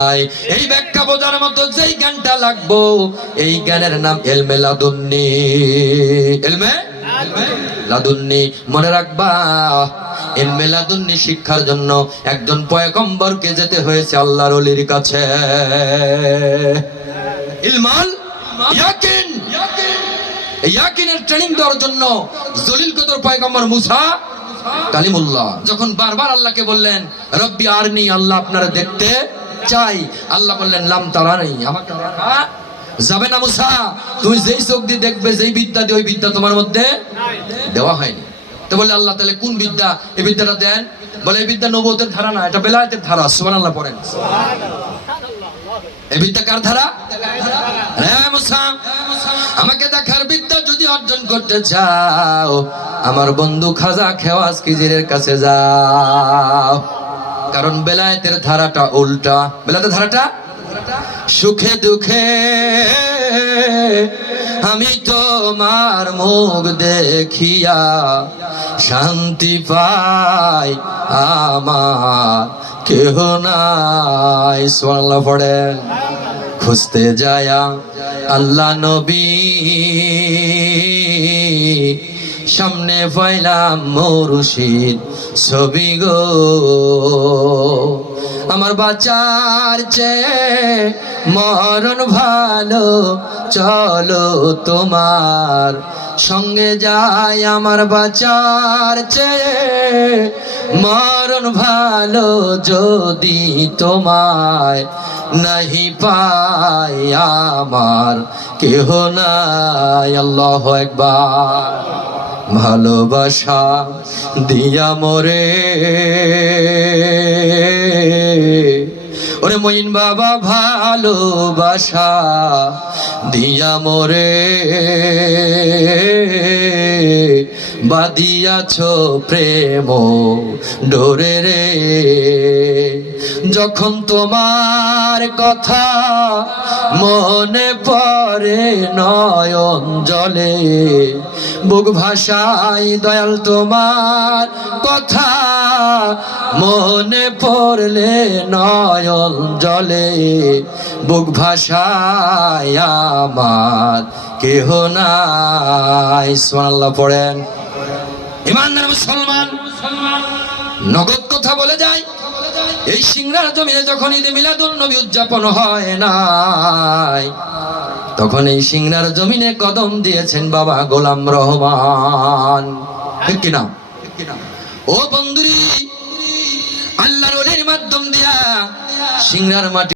এই ব্যাখ্যা বোঝার মতো যেই জ্ঞানটা লাগবো এই জ্ঞানের নাম ইলমে লাদুন্নি। ইলমে লাদুন্নি মনে রাখবা। ইলমে লাদুন্নি শিক্ষার জন্য একজন পয়গম্বরকে যেতে হয়েছে আল্লাহর ওলির কাছে। ইলমাল ইয়াকিন, ইয়াকিনের ট্রেনিং দেওয়ার জন্য জলিল কদর পয়গম্বর মুসা কালিমুল্লাহ যখন বারবার আল্লাহকে বললেন রব্বি আরনি, আল্লাহ আপনারা দেখতে চাই। আল্লাহ বললেন লাম তারানি, আমাকে দেখা যাবে না মুসা। তুমি যেই চোখ দিয়ে দেখবে, যেই বিদ্যা দিয়ে, ওই বিদ্যা তোমার মধ্যে দেওয়া হয়নি। তো বলে আল্লাহ তাহলে কোন বিদ্যা? এই বিদ্যাটা দেন। বলে এই বিদ্যা নবুয়তের ধারা না, এটা বেলায়েতের ধারা। সুবহানাল্লাহ পড়েন। এই বিদ্যা কার ধারা? হ্যাঁ মুসা, আমাকে দেখার বিদ্যা যদি অর্জন করতে চাও আমার বন্ধু খাজা খেওয়াজ খিজিরের কাছে যাও। কারণ বেলায়েতের ধারাটা উল্টা। বেলায়েতের ধারাটা সুখে দুঃখে আমি তোমার মুখ দেখিয়া শান্তি পাই, আমার কেহ নাই। সুবহানাল্লাহ পড়েন। খুঁজতে যায়া আল্লাহ নবী সামনে পাইলাম মুর্শিদ ছবি গো। আমার বাঁচার চেয়ে মরণ ভালো, চলো তোমার সঙ্গে যাই। আমার বাঁচার চেয়ে মরণ ভালো, যদি তোমায় নাহি পাই আমার কেহ নাই। আল্লাহু আকবার। ভালোবাসা দিয়া মোরে ওরে মঈন বাবা, ভালোবাসা দিয়া মোরে বাঁধিয়াছ প্রেম ডোরে রে। যখন তোমার কথা মনে পড়ে নয়ন জলে, বুক ভাষায় দয়াল তোমার কথা মনে পড়লে নয়ন জলে। বুক ভাষায় আমার কেহ নাই। সুবহানাল্লাহ পড়েন। ইমানদার মুসলমান নগদ কথা বলে যায়। এই সিংড়ার জমিনে যখন ঈদে মিলাদুন নবী উদযাপন হয় নাই, তখন এই সিংড়ার জমিনে কদম দিয়েছেন বাবা গোলাম রহমান। ঠিক কিনা? ও বন্ধুরি, আল্লাহর ওলির মাধ্যম দিয়া সিংড়ার মাটি